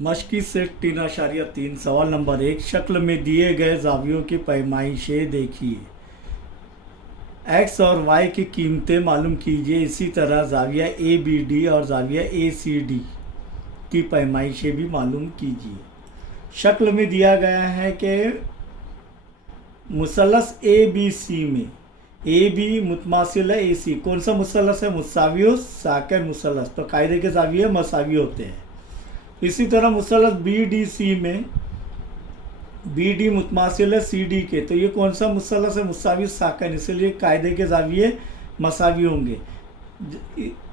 मश्की set 3.3 सवाल number 1 शक्ल में दिए गए जावियों की पैमाइशें देखिए। एक्स और वाई की कीमतें मालूम कीजिए। इसी तरह जाविया ए बी डी और जाविया ए सी डी की पैमाइशें भी मालूम कीजिए। शक्ल में दिया गया है कि मुसलस ए बी सी में ए बी मुतमासिल है ए सी। कौन सा मुसलस है? मुसावियो साकिन मुसलस। तो कायदे के जाविये मसावी होते हैं। इसी तरह मुसलस बी डी सी में बी डी मुतमासिल है सी डी के। तो ये कौन सा मुसलस है? मुसावी साकिन, इसलिए कायदे के जाविये मसावी होंगे।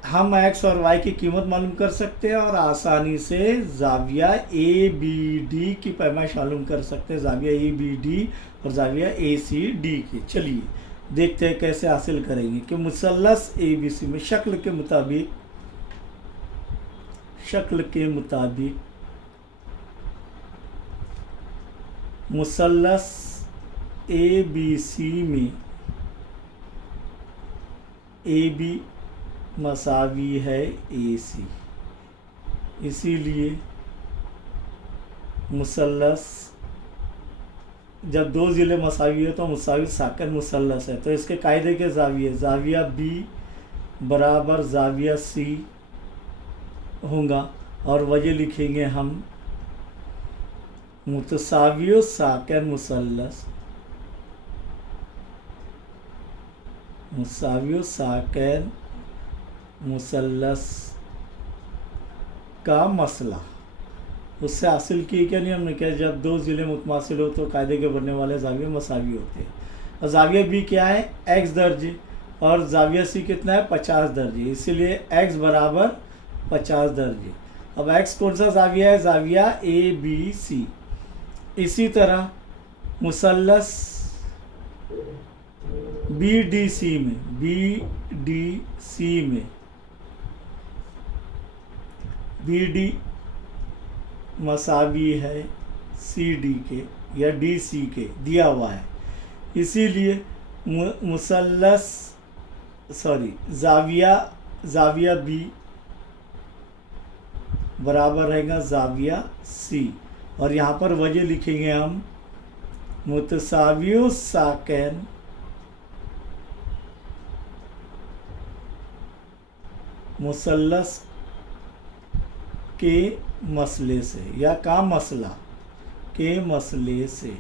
हम एक्स और वाई की कीमत मालूम कर सकते हैं और आसानी से जाविया ए बी डी की पैमाइश मालूम कर सकते हैं, जाविया ए बी डी और जाविया ए सी डी की। चलिए देखते हैं कैसे हासिल करेंगे कि मुसलस ए बी सी में शक्ल के मुताबिक मुसलस ए बी सी में ए बी मसावी है ए सी। इसीलिए मुसलस जब दो ज़िले मसावी है तो मुसावी साकिन मुसलस है। तो इसके कायदे के जाविये जाविया बी बराबर जाविया सी होगा और वजह लिखेंगे हम मुतसावियो साकिन मुसलस, मुसावियो साकिन मुसलस का मसला। उससे हासिल की क्या नहीं हमने क्या, जब दो ज़िले मुतमासिल हो तो कायदे के बनने वाले जाविये मसावी होते हैं। और जाविया बी क्या है? एक्स दर्जे और जाविया सी कितना है? 50 दर्जे। इसीलिए एक्स बराबर 50 दर्जे। अब एक्स कौन सा जाविया है? जाविया ए बी सी। इसी तरह मुसलस बी डी सी में बी डी मसावी है सी डी के या डी सी के, दिया हुआ है। इसीलिए जाविया बी बराबर रहेगा जाविया सी। और यहाँ पर वजह लिखेंगे हम मुतसावियो साकिन मुसलस के मसले से या का मसला के मसले से।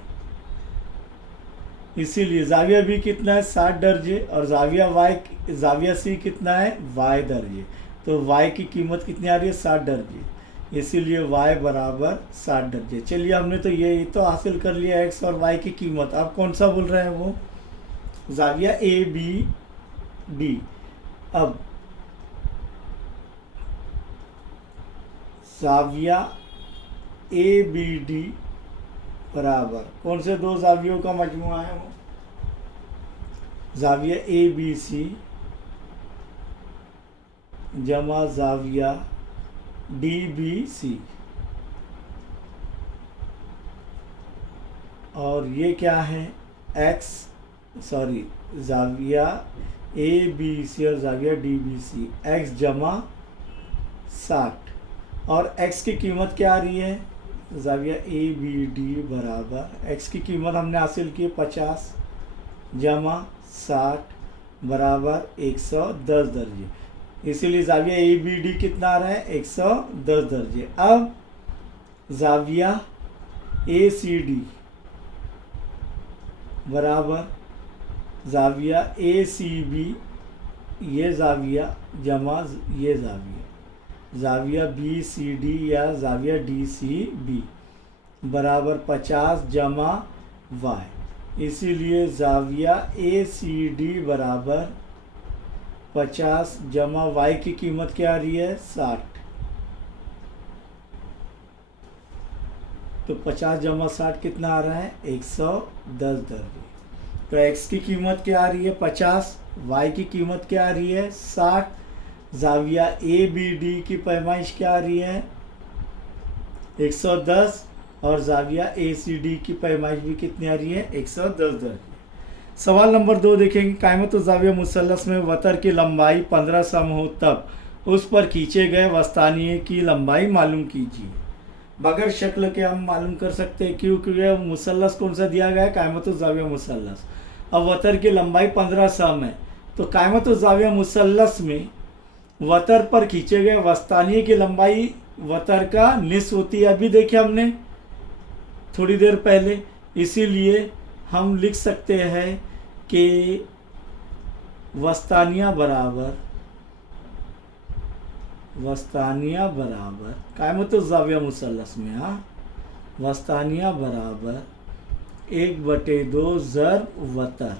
इसीलिए जाविया बी कितना है? 60 दर्जे और जाविया सी कितना है? वाई दर्जे। तो वाई की कीमत कितनी आ रही है? 60 दर्जे। इसीलिए वाई बराबर 60 दर्जे। चलिए हमने तो ये तो हासिल कर लिया एक्स और वाई की कीमत। अब कौन सा बोल रहे हैं? वो जाविया ए बी डी। अब जाविया ए बी डी बराबर कौन से दो जावियों का मजमुआ है? वो जाविया ए बी सी जमा जाविया डी बी सी। और ये क्या है? जाविया ए बी सी और जाविया डी बी सी। एक्स जमा 60 और x की कीमत क्या आ रही है? जाविया ए बी डी बराबर x की कीमत हमने हासिल की 50 जमा 60 बराबर 110 दर्जे। इसीलिए जाविया ए बी डी कितना आ रहा है? 110 दर्जे। अब जाविया ए सी डी बराबर जाविया ए सी बी, ये जाविया जमा ये जाविया बी सी डी या जाविया डी सी बी बराबर 50 जमा वाई। इसीलिए जाविया ए सी डी बराबर 50 जमा वाई की कीमत क्या आ रही है? 60। तो 50 जमा 60 कितना आ रहा है? 110 दर्जे। तो एक्स की कीमत क्या आ रही है? 50। वाई की कीमत क्या आ रही है? 60। जाविया ए बी डी की पैमाइश क्या आ रही है? 110। और जाविया ए सी डी की पैमाइश भी कितनी आ रही है? 110 दर्जे। सवाल नंबर 2 देखेंगे। कायमत जाविया मुसल्लस में वतर की लंबाई 15 सम हो तब उस पर खींचे गए वस्तानिये की लंबाई मालूम कीजिए। बगैर शक्ल के हम मालूम कर सकते हैं क्योंकि मुसल्लस कौन सा दिया गया है, कायमत ज़ाविया मुसल्लस। अब वतर की लंबाई 15 सम है, तो कायमत ज़ाविया मुसल्लस में वतर पर खींचे गए वस्तानिये की लंबाई वतर का निस होती है, अभी देखे हमने थोड़ी देर पहले। इसीलिए हम लिख सकते हैं कि वस्तानिया बराबर कायमत ज़ाविया मुसल्लस में, हाँ, वस्तानिया बराबर 1/2 ज़र्ब वतर।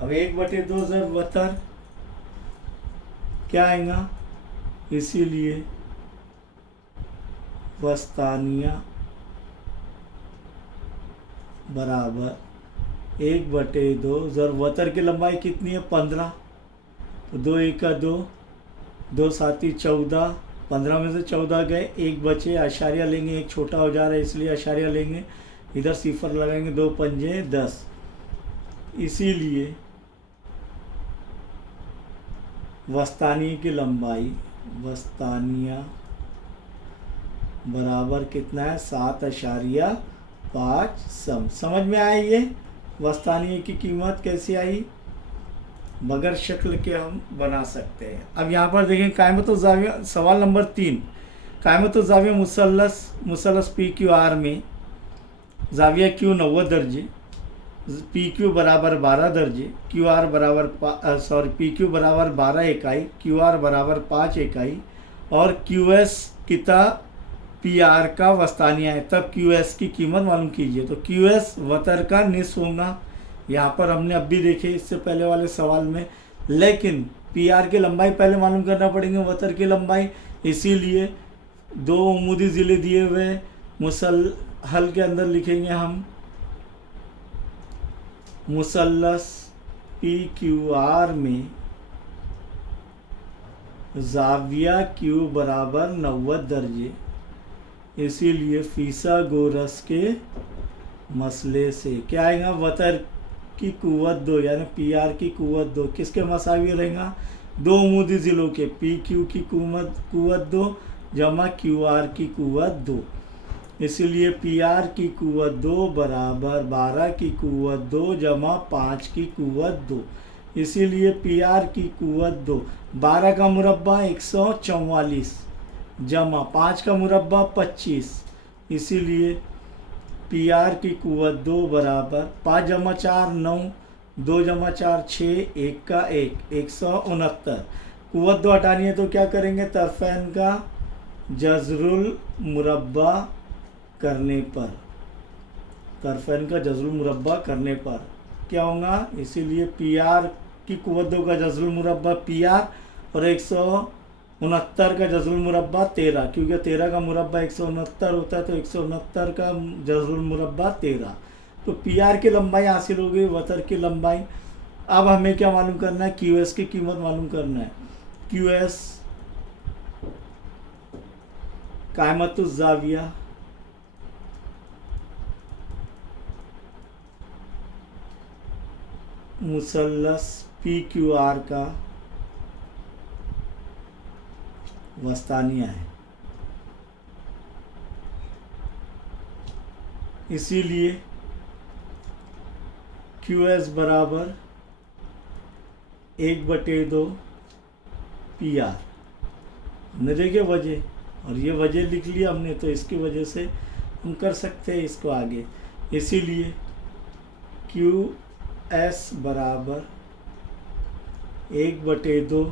अब 1/2 ज़र्ब वतर क्या आएगा, इसीलिए वस्तानिया बराबर 1/2 ज़र्ब वतर की लंबाई कितनी है, 15। तो 2 1 2, 2 7 14, 15 में से 14 गए, एक बचे, आशारिया लेंगे, एक छोटा हो जा रहा है इसलिए आशारिया लेंगे, इधर सिफर लगाएंगे, 2 पंजे 10। इसीलिए वस्तानिया की लंबाई वस्तानिया बराबर कितना है, 7.5 सम। समझ में आया ये वस्तानिया की कीमत कैसी आई, बगैर शक्ल के हम बना सकते हैं। अब यहाँ पर देखें कायमत ज़ाविया, सवाल नंबर 3, कायमत ज़ाविया मुसल्लस PQR में ज़ाविया Q 90 दर्जे, PQ बराबर 12 दर्जे, QR बराबर PQ बराबर 12 इकाई, QR बराबर 5 इकाई और QS कितना PR का वस्तानिया है, तब QS की कीमत मालूम कीजिए। तो QS वतर का निस होगा, यहाँ पर हमने अब भी देखे इससे पहले वाले सवाल में, लेकिन PR की लंबाई पहले मालूम करना पड़ेंगे, वतर की लंबाई। इसीलिए 2 उमूदी ज़िले दिए हुए हल के अंदर लिखेंगे हम मुसल्लस PQR में ज़ाविया Q बराबर 90 दर्जे, इसीलिए फिसागोरस के मसले से क्या आएगा, वतर की कुव्वत 2 यानी PR की कुव्वत 2 किसके मसावी रहेगा, 2 उमूदी ज़िलों के PQ की कुव्वत 2 जमा QR की कुव्वत 2। इसलिए PR की कुव्वत 2 बराबर 12 की कुव्वत 2 जमा 5 की कुव्वत 2। इसीलिए PR की कुव्वत 2, 12 का मुरब्बा 144 जमा 5 का मुरब्बा 25। इसीलिए PR की कुव्वत 2 बराबर 5 जमा 4 9, 2 जमा 4 6, 1 का 1, 169। कुव्वत 2 हटानी है तो क्या करेंगे, तरफैन का जज़रुल मुरब्बा करने पर, तरफैन का जज़रुल मुरब्बा करने पर क्या होगा, इसीलिए PR की कुव्वत 2 का जज़रुल मुरब्बा PR और 169 का जज़रुल मुरब्बा 13, क्योंकि 13 का मुरब्बा 169 होता है, तो 169 का जज़रुल मुरब्बा 13। तो PR की लंबाई हासिल हो गई, वतर की लंबाई। अब हमें क्या मालूम करना है, QS की कीमत मालूम करना है। QS कायमतुज़ ज़ाविया मुसल्लस PQR का वस्तानिया है, इसीलिए QS बराबर 1/2 PR। हमने देखे वजह, और ये वजह लिख लिया हमने, तो इसकी वजह से हम कर सकते हैं इसको आगे। इसीलिए QS बराबर 1/2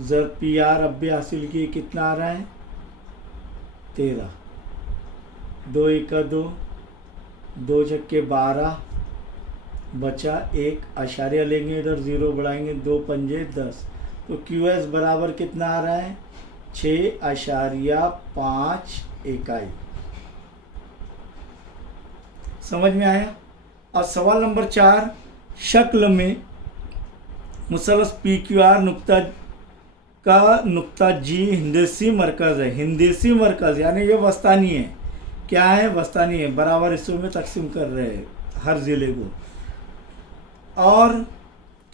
ज़र्ब PR अब भी हासिल किए, कितना आ रहा है, 13, 2 1 2, 2 छक्के 12 बचा 1, आशारिया लेंगे, इधर 0 बढ़ाएंगे, 2 पंजे 10। तो QS बराबर कितना आ रहा है, 6.5 इकाई। समझ में आया। और सवाल नंबर 4, शक्ल में मुसल्लस PQR नुक्ता G हिंदसी मरकज़ है, हिंदसी मरकज़ यानी ये वस्तानी है, क्या है, वस्तानी है, बराबर हिस्सों में तकसीम कर रहे हैं हर ज़िले को। और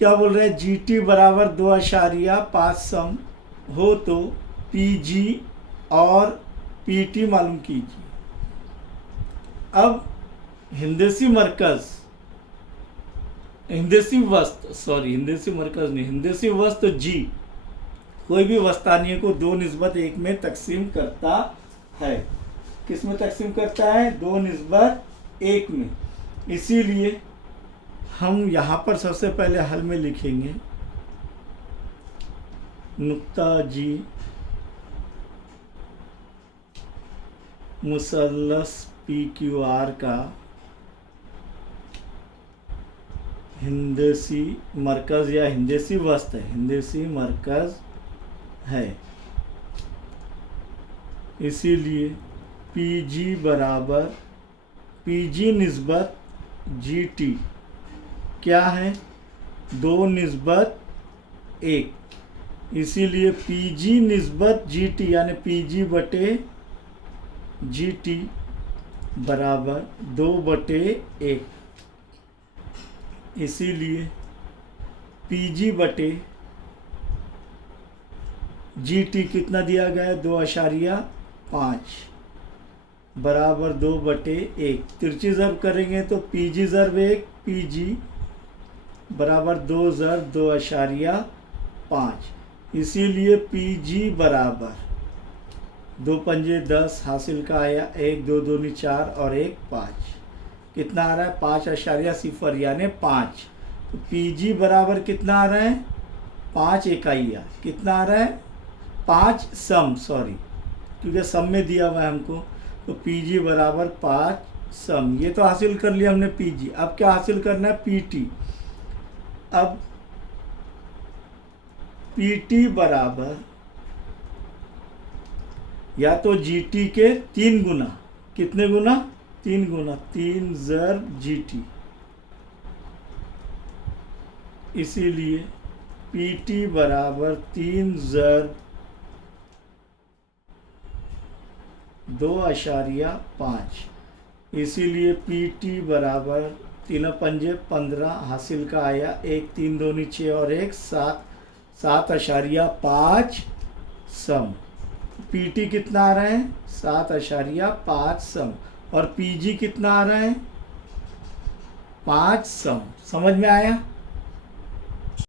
क्या बोल रहे हैं, GT बराबर 2.5 सम हो तो PG और पीटी मालूम कीजिए। अब हिंदसी मरकज़, हिंदसी वस्त, सॉरी हिंदसी मरकज़ नहीं, हिंदसी वस्त जी कोई भी वस्तानिय को 2:1 में तकसीम करता है। किस में तकसीम करता है? 2:1 में। इसीलिए हम यहाँ पर सबसे पहले हल में लिखेंगे नुक्ता जी मुसल्लस PQR का हिंदसी मरकज़ या हिंदसी वस्त है, हिंदसी मरकज़ है। इसीलिए PG बराबर PG निस्बत GT क्या है? 2:1। इसीलिए PG निस्बत GT यानी PG बटे GT बराबर 2/1। इसीलिए PG बटे GT कितना दिया गया है? 2.5 बराबर 2/1। तिरछी ज़रब करेंगे तो PG ज़रब 1 PG बराबर 2 ज़रब 2.5। इसीलिए PG बराबर 2 पंजे 10 हासिल का आया, 1 2 दूनी 4 और 1 5। कितना आ रहा है? 5.0 यानी 5। तो PG बराबर कितना आ रहा है? 5 इकाइयाँ। कितना आ रहा है? 5 सम, सॉरी क्योंकि सम में दिया हुआ है हमको। तो PG बराबर 5 सम। ये तो हासिल कर लिया हमने PG। अब क्या हासिल करना है? PT। अब PT बराबर या तो GT के 3 गुना। कितने गुना? 3 गुना। 3 ज़रब GT। इसीलिए PT बराबर 3 ज़रब 2.5। इसीलिए PT बराबर 3 पंजे 15 हासिल का आया, 1 3 दूनी 6 और 1 7, 7.5 सम। PT कितना आ रहा है? 7.5 सम। और PG कितना आ रहा है? 5 सम। समझ में आया?